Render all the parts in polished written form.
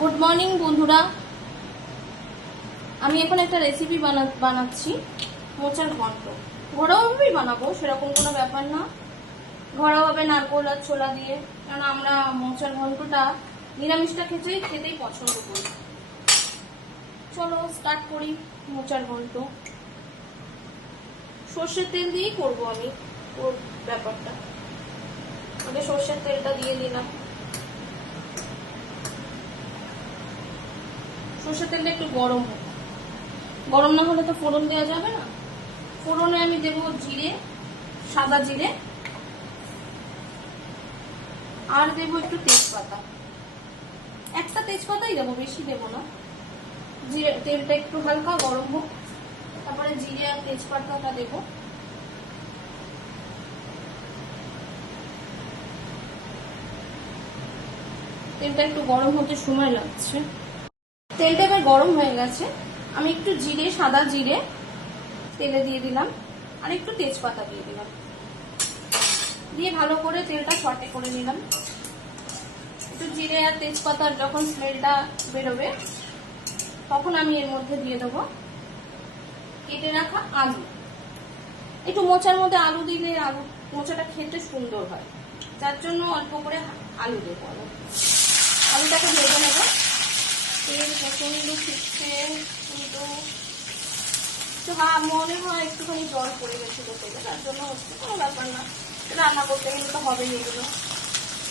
Good morning বন্ধুরা, আমি এখন একটা রেসিপি বানাচ্ছি মোচার ঘন্ট। ঘরোয়াভাবেই বানাবো, সেরকম কোনো ব্যাপার না। ঘরোয়াভাবে নারকোল আর ছোলা দিয়ে, কারণ আমরা মোচার ঘন্টটা নিরামিষটা খেতেই পছন্দ করি। চলো স্টার্ট করি। মোচার ঘন্ট সর্ষের তেল দিয়েই করবো আমি পুরো ব্যাপারটা। আগে সর্ষের তেলটা দিয়ে দিলাম। সর্ষের তেলটা একটু গরম হোক, গরম না হলে তো ফোড়ন দেওয়া যাবে না। ফোড়নে আমি দেবো জিরে, সাদা জিরে, আর দেবো একটু তেজপাতা। একটা তেজপাতাই দেবো, বেশি দেবো না। জিরে, তেলটা একটু হালকা গরম হোক, তারপরে জিরে আর তেজপাতাটা দেবো। তেলটা একটু গরম হতে সময় লাগছে। তেলটা এবার গরম হয়ে গেছে, আমি একটু জিরে, সাদা জিরে তেলে দিয়ে দিলাম, আর একটু তেজপাতা দিয়ে দিলাম, দিয়ে ভালো করে তেলটা সটে করে নিলাম। একটু জিরে আর তেজপাতার যখন স্মেলটা বেরোবে, তখন আমি এর মধ্যে দিয়ে দেবো কেটে রাখা আলু। একটু মোচার মধ্যে আলু দিলে মোচাটা খেতে সুন্দর হয়, যার জন্য অল্প করে আলু দেবো। আলুটাকে ভেজে নেবো। তেল প্রচন্ড ফুটছে, কিন্তু মনে হয় একটুখানি জল পড়ে গেছিল তেলে, তার জন্য হচ্ছে, কোনো ব্যাপার না। রান্না করতে গেলে তো হবেই, এগুলো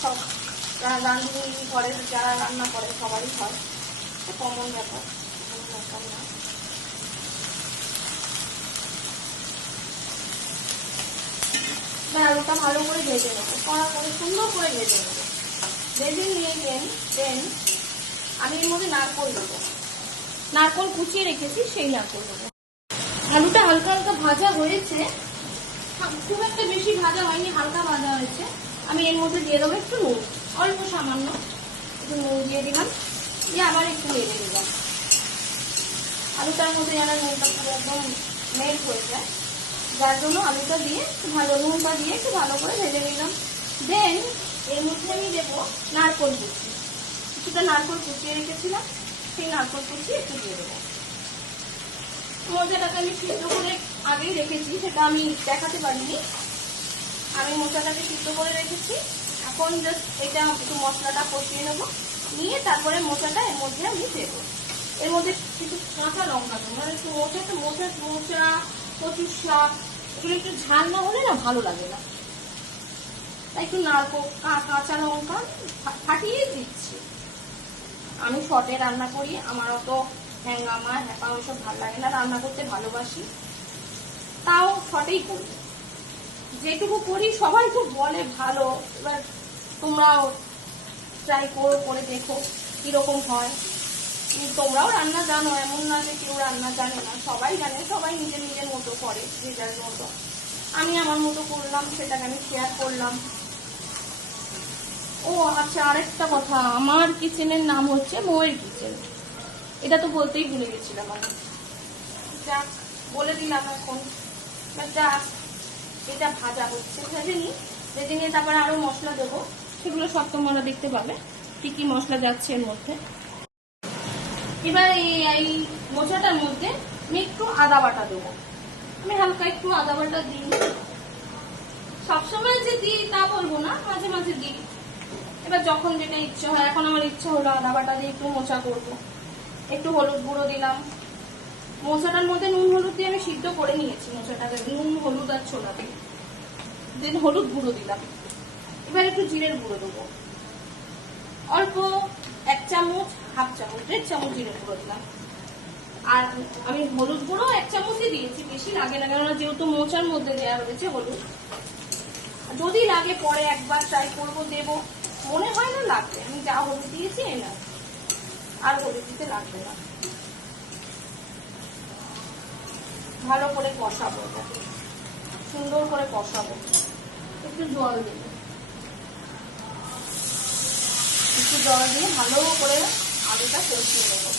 সব রাঁধুনি ঘরে যারা রান্না করে সবারই হয়, কমন ব্যাপার, কোনো ব্যাপার না। আলুটা ভালো করে ভেজে নেবো, কড়া করে সুন্দর করে ভেজে নেবো। ভেজে নিয়ে দেন আমি এর মধ্যে নারকোল দেবো। নারকোল কুচিয়ে রেখেছি, সেই নারকোল দেবো। আলুটা হালকা হালকা ভাজা হয়েছে, খুব একটা বেশি ভাজা হয়নি, হালকা ভাজা হয়েছে। আমি এর মধ্যে দিয়ে দেবো একটু নুন, অল্প সামান্য একটু নুন দিয়ে দিলাম, দিয়ে আবার একটু নেড়ে দিলাম। আলুটার মধ্যে যেন নুনটা পুরো একদম মেল্ট হয়ে যায়, যার জন্য আলুটা দিয়ে নুনটা দিয়ে একটু ভালো করে ভেজে নিলাম। দেন এর মধ্যে আমি দেবো নারকোল কুচি। কিছুটা নারকোল কুচিয়ে রেখেছিলাম, সেই নারকোল কুচি একটু দিয়ে দেবো। মোচাটাকে আমি সিদ্ধ করে আগেই রেখেছি, সেটা আমি দেখাতে পারিনি। আমি মোচাটাকে সিদ্ধ করে রেখেছি। এখন জাস্ট এটা একটু মশলাটা কষিয়ে নেবো, নিয়ে তারপরে মোচাটা এর মধ্যে আমি দেবো। এর মধ্যে কিছু কাঁচা লঙ্কা দেবো, মানে একটু মোচা কচুর শাক, এগুলো একটু ঝাল না হলে না ভালো লাগে না, তাই একটু কাঁচা লঙ্কা ফাটিয়ে দিচ্ছি। আমি শর্টে রান্না করি, আমার অত হ্যাপা ওইসব ভালো লাগে না, রান্না করতে ভালোবাসি, তাও শর্টেই করি। যেটুকু করি সবাই খুব বলে ভালো, এবার তোমরাও ট্রাই করে দেখো কিরকম হয়। তোমরাও রান্না জানো, এমন না যে কেউ রান্না জানে না, সবাই জানে, সবাই নিজের নিজের মতো করে, যে যার মতো। আমি আমার মতো করলাম, সেটাকে আমি শেয়ার করলাম। ও আচ্ছা, আরেকটা কথা, আমার কিচেনের নাম হচ্ছে মৌয়ের কিচেন, এটা তো বলতেই ভুলে গেছিলাম আমি। যাক, বলে দিলাম এখন। যাক, এটা ভাজা হচ্ছে, ভেজে নিয়ে তারপরে আরো মশলা দেবো, সেগুলো সব তোমরা দেখতে পাবে কি কি মশলা যাচ্ছে এর মধ্যে। এবার এই মোচাটার মধ্যে আমি একটু আদা বাটা দেবো। আমি হালকা একটু আদা বাটা দিই, সবসময় যে দিই তা বলবো না, মাঝে মাঝে দিই। এবার যখন যেটা ইচ্ছে হয়, এখন আমার ইচ্ছা হলো আদা বাটা দিয়ে একটু মোচা করবো। একটু হলুদ গুঁড়ো দিলাম। মোচাটার মধ্যে নুন হলুদ দিয়ে আমি সিদ্ধ করে নিয়েছি মোচাটাকে, নুন হলুদ আর ছোলা দিয়ে। দেন হলুদ গুঁড়ো দিলাম। এবার একটু জিরের গুঁড়ো দেবো, অল্প 1 চামচ, হাফ চামচ, 1.5 চামচ জিরের গুঁড়ো দিলাম। আর আমি হলুদ গুঁড়ো 1 চামচই দিয়েছি, বেশি লাগে না, কেননা যেহেতু মোচার মধ্যে দেওয়া হয়েছে হলুদ। যদি লাগে পরে একবার ট্রাই করবো, দেবো, মনে হয় না লাগবে, আমি যা হলুদ দিয়েছি না, আর হলুদ দিতে লাগবে না। ভালো করে কষাবো, সুন্দর করে কষাবো। একটু জল দেব, একটু জল দিয়ে ভালো করে আলুটা কষিয়ে নেবো।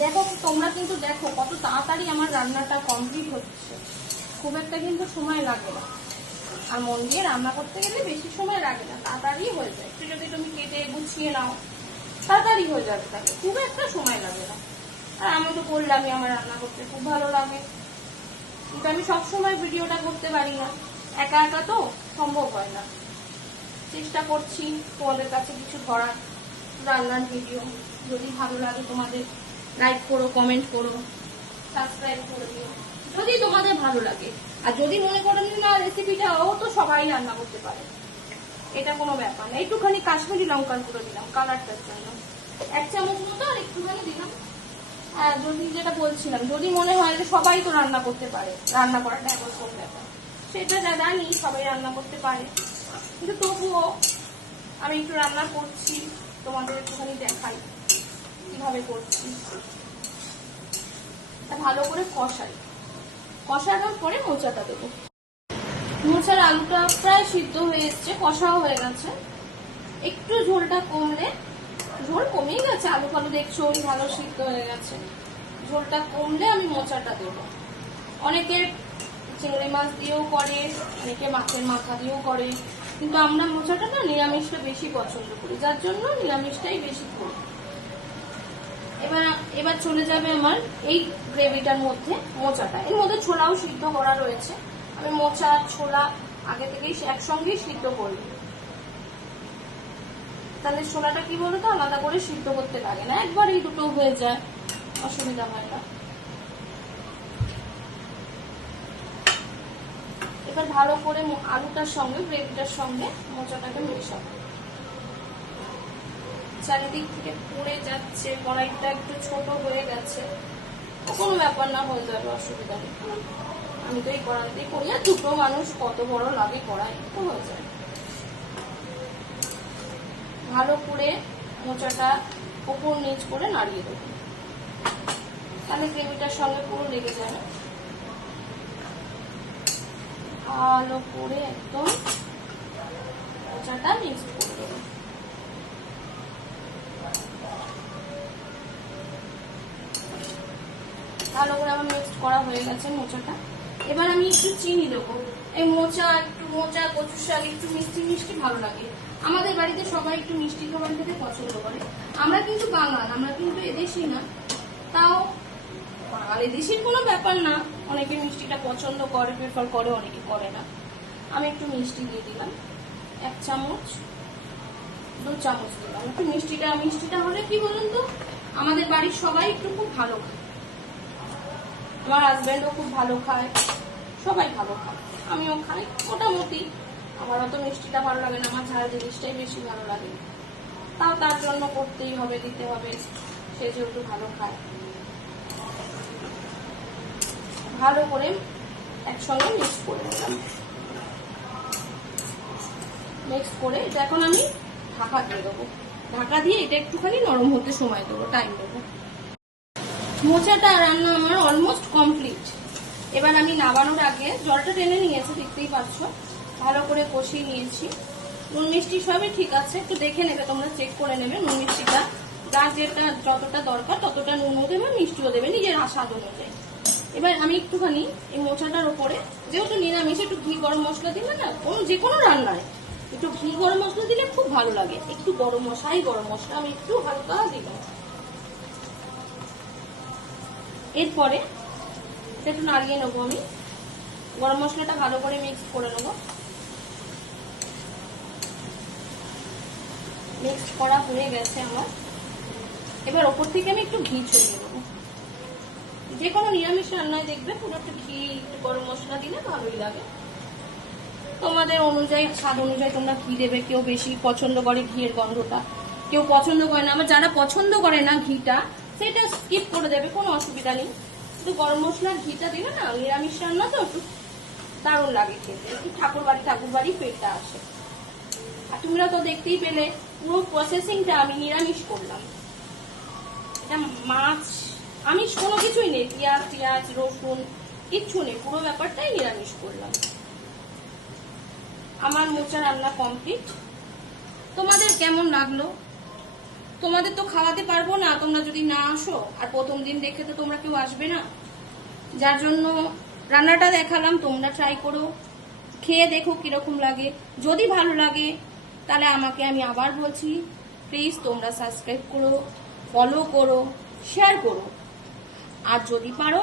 দেখো তোমরা কিন্তু দেখো কত তাড়াতাড়ি আমার রান্নাটা কমপ্লিট হচ্ছে, খুব একটা কিন্তু সময় লাগে না। আর মন দিয়ে রান্না করতে গেলে বেশি সময় লাগে না, তাড়াতাড়ি হয়ে যায়। একটু যদি তুমি কেটে গুছিয়ে নাও, তাড়াতাড়ি হয়ে যাবে, তাকে খুব একটা সময় লাগে না। আর আমি তো বললামই আমার রান্না করতে খুব ভালো লাগে, কিন্তু আমি সবসময় ভিডিওটা করতে পারি না, একা একা তো সম্ভব হয় না। চেষ্টা করছি তোমাদের কাছে কিছু ধরার রান্নার ভিডিও। যদি ভালো লাগে তোমাদের লাইক করো, কমেন্ট করো, সাবস্ক্রাইব করে দিও যদি তোমাদের ভালো লাগে। আর যদি মনে করেন না রেসিপিটাও তো সবাই রান্না করতে পারে, এটা কোনো ব্যাপার না। একটুখানি কাশ্মীরি লঙ্কার গুঁড়ো দিলাম কালারটার জন্য, 1 চামচ মতো, আর একটুখানি দিলাম। আর যদি যেটা বলছিলাম, যদি মনে হয় যে সবাই তো রান্না করতে পারে, রান্না করাটা এখন কোন ব্যাপার, সেটা জানি সবাই রান্না করতে পারে, কিন্তু তবুও আমি একটু রান্না করছি, তোমাদের একটুখানি দেখাই কিভাবে করছি। ভালো করে কষানোর পরে মোচাটা দেবো। মোচার আলুটা প্রায় সিদ্ধ হয়ে এসছে, কষাও হয়ে গেছে। একটু ঝোলটা কমলে, ঝোল কমেই গেছে, আলু ফালু দেখছো ভালো সিদ্ধ হয়ে গেছে, ঝোলটা কমলে আমি মোচাটা দেবো। অনেকে চিংড়ি মাছ দিয়েও করে, অনেকে মাছের মাথা দিয়েও করে, কিন্তু আমরা মোচাটা না নিরামিষটা বেশি পছন্দ করি, যার জন্য নিরামিষটাই বেশি করি। এবার চলে যাবে আমার এই গ্রেভিটার মধ্যে মোচাটা। এর মধ্যে ছোলাও সিদ্ধ করা রয়েছে, আমি মোচা ছোলা আগে থেকেই একসঙ্গেই সিদ্ধ করি, তাহলে ছোলাটা কি বলতো আলাদা করে সিদ্ধ করতে লাগে না, একবারই দুটো হয়ে যায়, অসুবিধা হয় না। এবার ভালো করে আলুটার সঙ্গে গ্রেভিটার সঙ্গে মোচাটাকে মেশাবো। চারিদিক থেকে পুড়ে যাচ্ছে, কড়াইটা একটু ছোট হয়ে গেছে, কোনো ব্যাপার না, হয়ে যাবে, অসুবিধা নেই। আমি তো এই কড়াইতেই করি, আর দুটো মানুষ কত বড় লাগে কড়াই, তো হয়ে যায়। ভালো করে মোচাটা উপর নিচ করে নাড়িয়ে দেবো, তাহলে গ্রেভিটার সঙ্গে পুরো লেগে যাবে। ভালো করে একদম মোচাটা মিক্স করে দেবো। ভালো করে আমার মিক্সড করা হয়ে গেছে মোচাটা। এবার আমি একটু চিনি দেবো। এই মোচা কচুর শাক একটু মিষ্টি মিষ্টি ভালো লাগে, আমাদের বাড়িতে সবাই একটু মিষ্টি খাবার খেতে পছন্দ করে। আমরা কিন্তু বাঙাল, আমরা কিন্তু এদেশি না, তাও বাঙাল এদেশির কোনো ব্যাপার না, অনেকে মিষ্টিটা পছন্দ করে, প্রেফার করে, অনেকে করে না। আমি একটু মিষ্টি দিয়ে দিলাম, 1 চামচ 2 চামচ দিলাম। একটু মিষ্টিটা হলে কি বলুন তো, আমাদের বাড়ির সবাই একটু খুব ভালো খায়, আমার হাজবেন্ডও খুব ভালো খায়, সবাই ভালো খায়, আমিও খাই মোটামুটি। আমার অত মিষ্টিটা ভালো লাগে না, আমার ঝাল জিনিসটাই বেশি ভালো লাগে, তাও তার জন্য করতেই হবে, দিতে হবে, সে যেহেতু ভালো খায়। ভালো করে একসঙ্গে মিক্স করে নিলাম, মিক্স করে এটা এখন আমি ঢাকা দিয়ে দেবো। ঢাকা দিয়ে এটা একটুখানি নরম হতে সময় দেবো, টাইম দেবো। মোচাটা রান্না আমার অলমোস্ট কমপ্লিট। এবার আমি নামানোর আগে জলটা টেনে নিয়েছি, দেখতেই পাচ্ছ, ভালো করে কষিয়ে নিয়েছি। নুন মিষ্টি সবই ঠিক আছে, একটু দেখে নেবে, তোমরা চেক করে নেবে নুন মিষ্টিটা, যার যেটা যতটা দরকার ততটা নুনও দেবে, মিষ্টিও দেবে নিজের স্বাদ অনুযায়ী। এবার আমি একটুখানি এই মোচাটার ওপরে, যেহেতু নিরামিষ, একটু ঘি গরম মশলা দিলে না, যে কোনো রান্নায় একটু ঘি গরম মশলা দিলে খুব ভালো লাগে। একটু গরম মশলা আমি একটু হালকা দিলাম। এরপরে একটু নাড়িয়ে নেবো, আমি গরম মশলাটা ভালো করে মিক্স করে নেবো। মিক্স করা হয়ে গেছে আমার। এবার ওপর থেকে আমি একটু ঘি ছড়িয়ে নেবো। যে কোনো নিরামিষ রান্নায় দেখবে পুরো একটু ঘি, একটু গরম মশলা দিলে ভালোই লাগে। তোমাদের অনুযায়ী, স্বাদ অনুযায়ী তোমরা ঘি দেবে। কেউ বেশি পছন্দ করে ঘিয়ের গন্ধটা, কেউ পছন্দ করে না। আবার যারা পছন্দ করে না ঘিটা, সেটা স্কিপ করে দেবে, কোনো অসুবিধা নেই। কিন্তু গরম মশলার ঘিটা দিলে না, নিরামিষ রান্না তো একটু দারুণ লাগে খেতে, একটু ঠাকুর বাড়ি পেটটা আসে। আর তোমরা তো দেখতেই পেলে পুরো প্রসেসিংটা আমি নিরামিষ করলাম। এটা মাছ আমিষ কোনো কিছুই নেই, পেঁয়াজ রসুন কিচ্ছু নেই, পুরো ব্যাপারটাই নিরামিষ করলাম। আমার মোচা রান্না কমপ্লিট। তোমাদের কেমন লাগলো? তোমাদের তো খাওয়াতে পারবো না তোমরা যদি না আসো, আর প্রথম দিন দেখে তো তোমরা কেউ আসবে না, যার জন্য রান্নাটা দেখালাম। তোমরা ট্রাই করো, খেয়ে দেখো কিরকম লাগে। যদি ভালো লাগে তাহলে আমাকে, আমি আবার বলছি, প্লিজ তোমরা সাবস্ক্রাইব করো, ফলো করো, শেয়ার করো, আর যদি পারো